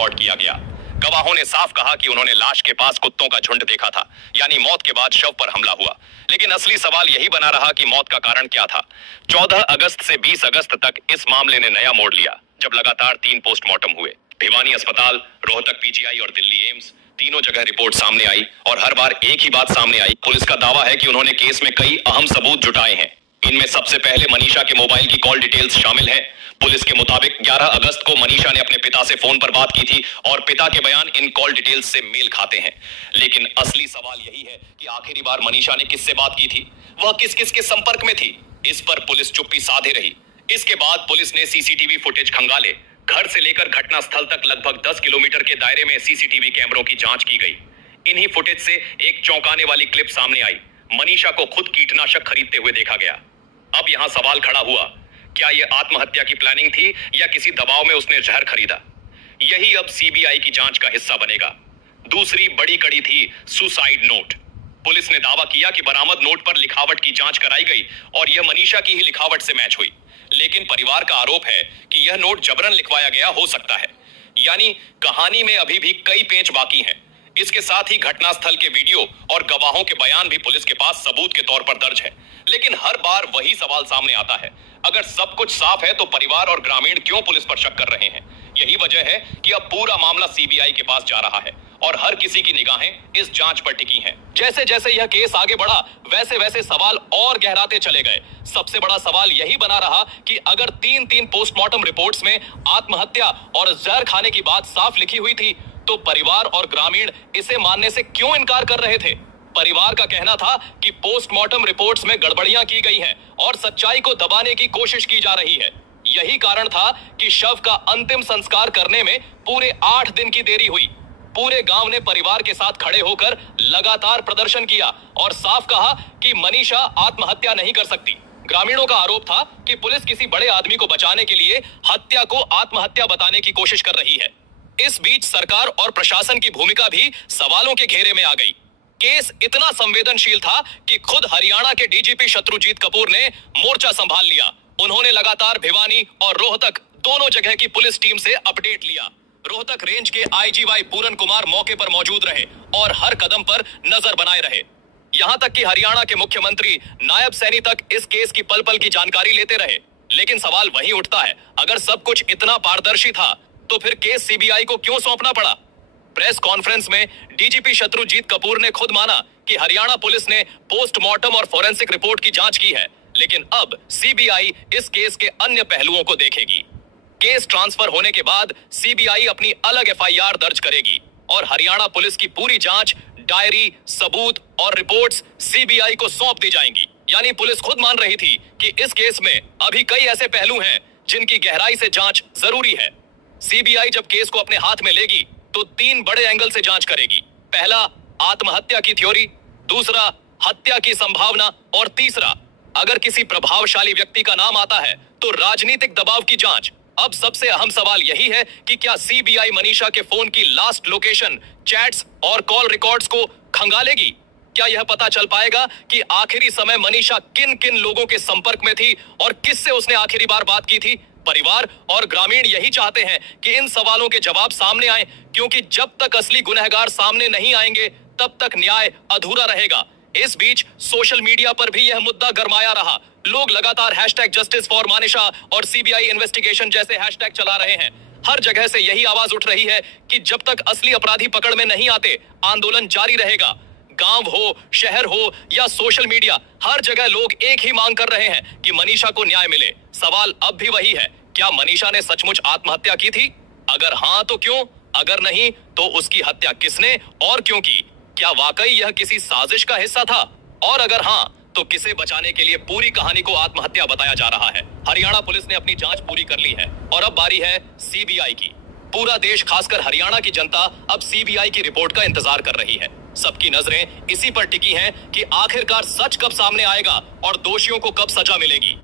Record किया गया। गवाहों ने साफ कहा कि उन्होंने लाश के पास कुत्तों का झुंड देखा था, यानी मौत के बाद शव पर हमला हुआ। लेकिन असली सवाल यही बना रहा कि मौत का कारण क्या था। 14 अगस्त से 20 अगस्त तक इस मामले ने नया मोड़ लिया, जब लगातार 3 पोस्टमार्टम हुए। भिवानी अस्पताल, रोहतक पीजीआई और दिल्ली एम्स, तीनों जगह रिपोर्ट सामने आई और हर बार एक ही बात सामने आई। पुलिस का दावा है कि उन्होंने केस में कई अहम सबूत जुटाए हैं। इनमें सबसे पहले मनीषा के मोबाइल की कॉल डिटेल्स शामिल हैं। पुलिस के मुताबिक 11 अगस्त को मनीषा ने अपने पिता से फोन पर बात की थी और पिता के बयान इन कॉल डिटेल्स से मेल खाते हैं। लेकिन असली सवाल यही है कि आखिरी बार मनीषा ने किससे बात की थी, वह किस किस के संपर्क में थी। इस पर पुलिस चुप्पी साधे रही। इसके बाद पुलिस ने सीसीटीवी फुटेज खंगाले। घर से लेकर घटना स्थल तक लगभग 10 किलोमीटर के दायरे में सीसीटीवी कैमरों की जांच की गई। इन्हीं फुटेज से एक चौंकाने वाली क्लिप सामने आई। मनीषा को खुद कीटनाशक खरीदते हुए देखा गया। अब यहां सवाल खड़ा हुआ, क्या यह आत्महत्या की प्लानिंग थी या किसी दबाव में उसने जहर खरीदा? यही अब सीबीआई की जांच का हिस्सा बनेगा। दूसरी बड़ी कड़ी थी सुसाइड नोट। पुलिस ने दावा किया कि बरामद नोट पर लिखावट की जांच कराई गई और यह मनीषा की ही लिखावट से मैच हुई। लेकिन परिवार का आरोप है कि यह नोट जबरन लिखवाया गया हो सकता है, यानी कहानी में अभी भी कई पेंच बाकी हैं। इसके साथ ही घटनास्थल के वीडियो और गवाहों के बयान भी पुलिस के पास सबूत के तौर पर दर्ज है। लेकिन हर बार वही सवाल सामने आता है, अगर सब कुछ साफ है तो परिवार और ग्रामीण क्यों पुलिस पर शक कर रहे हैं? यही वजह है कि अब पूरा मामला सीबीआई के पास जा रहा है और हर किसी की निगाहें इस जांच पर टिकी हैं। जैसे जैसे यह केस आगे बढ़ा, वैसे वैसे सवाल और गहराते चले गए। सबसे बड़ा सवाल यही बना रहा कि अगर 3 पोस्टमार्टम रिपोर्ट्स में आत्महत्या और जहर खाने की बात साफ लिखी हुई थी, तो परिवार और ग्रामीण इसे मानने से क्यों इनकार कर रहे थे? परिवार का कहना था कि पोस्टमार्टम रिपोर्ट्स में गड़बड़ियां की गई हैं और सच्चाई को दबाने की कोशिश की जा रही है। यही कारण था कि शव का अंतिम संस्कार करने में पूरे 8 दिन की देरी हुई। पूरे गांव ने परिवार के साथ खड़े होकर लगातार प्रदर्शन किया और साफ कहा कि मनीषा आत्महत्या नहीं कर सकती। ग्रामीणों का आरोप था कि पुलिस किसी बड़े आदमी को बचाने के लिए हत्या को आत्महत्या बताने की कोशिश कर रही है। इस बीच सरकार और प्रशासन की भूमिका भी सवालों के घेरे में आ गई। केस इतना संवेदनशील था कि खुद हरियाणा के डीजीपी शत्रुजीत कपूर ने मोर्चा संभाल लिया। उन्होंने लगातार भिवानी और रोहतक दोनों जगह की पुलिस टीम से अपडेट लिया। रोहतक रेंज के आईजीवाई पूरन कुमार मौके पर मौजूद रहे और हर कदम पर नजर बनाए रहे। यहां तक कि हरियाणा के मुख्यमंत्री नायब सैनी तक इस केस की पल पल की जानकारी लेते रहे। लेकिन सवाल वही उठता है, अगर सब कुछ इतना पारदर्शी था तो फिर केस सीबीआई को क्यों सौंपना पड़ा? प्रेस कॉन्फ्रेंस में डीजीपी शत्रुजीत कपूर ने खुद माना कि हरियाणा पुलिस ने पोस्टमार्टम और फोरेंसिक रिपोर्ट की जांच की है, लेकिन अब सीबीआई इस केस के अन्य पहलुओं को देखेगी। केस ट्रांसफर होने के बाद सीबीआई अपनी अलग एफआईआर दर्ज करेगी और हरियाणा पुलिस की पूरी जांच, डायरी, सबूत और रिपोर्ट्स सीबीआई को सौंप दी जाएंगी। यानी पुलिस खुद मान रही थी कि इस केस में अभी कई ऐसे पहलू हैं जिनकी गहराई से जांच जरूरी है। सीबीआई जब केस को अपने हाथ में लेगी तो 3 बड़े एंगल से जांच करेगी। पहला, आत्महत्या की थ्योरी, दूसरा, हत्या की संभावना और तीसरा, अगर किसी प्रभावशाली व्यक्ति का नाम आता है तो राजनीतिक दबाव की जांच। अब सबसे अहम सवाल यही है कि क्या सीबीआई मनीषा के फोन की लास्ट लोकेशन, चैट्स और कॉल रिकॉर्ड्स को खंगालेगी? क्या यह पता चल पाएगा कि आखिरी समय मनीषा किन किन लोगों के संपर्क में थी और किससे उसने आखिरी बार बात की थी? परिवार और ग्रामीण यही चाहते हैं कि इन सवालों के जवाब सामने आए, क्योंकि जब तक असली गुनहगार सामने नहीं आएंगे तब तक न्याय अधूरा रहेगा। इस बीच सोशल मीडिया पर भी यह मुद्दा गरमाया रहा। लोग लगातार #जस्टिस फॉर मनीषा और सीबीआई इन्वेस्टिगेशन जैसे हैशटैग चला रहे हैं। हर जगह से यही आवाज उठ रही है कि जब तक असली अपराधी पकड़ में नहीं आते, आंदोलन जारी रहेगा। गांव हो, शहर हो या सोशल मीडिया, हर जगह लोग एक ही मांग कर रहे हैं कि मनीषा को न्याय मिले। सवाल अब भी वही है, क्या मनीषा ने सचमुच आत्महत्या की थी? अगर हां तो क्यों? अगर नहीं तो उसकी हत्या किसने और क्यों की? क्या वाकई यह किसी साजिश का हिस्सा था? और अगर हां तो किसे बचाने के लिए पूरी कहानी को आत्महत्या बताया जा रहा है? हरियाणा पुलिस ने अपनी जांच पूरी कर ली है और अब बारी है सीबीआई की। पूरा देश, खासकर हरियाणा की जनता, अब सीबीआई की रिपोर्ट का इंतजार कर रही है। सबकी नजरें इसी पर टिकी हैं कि आखिरकार सच कब सामने आएगा और दोषियों को कब सजा मिलेगी।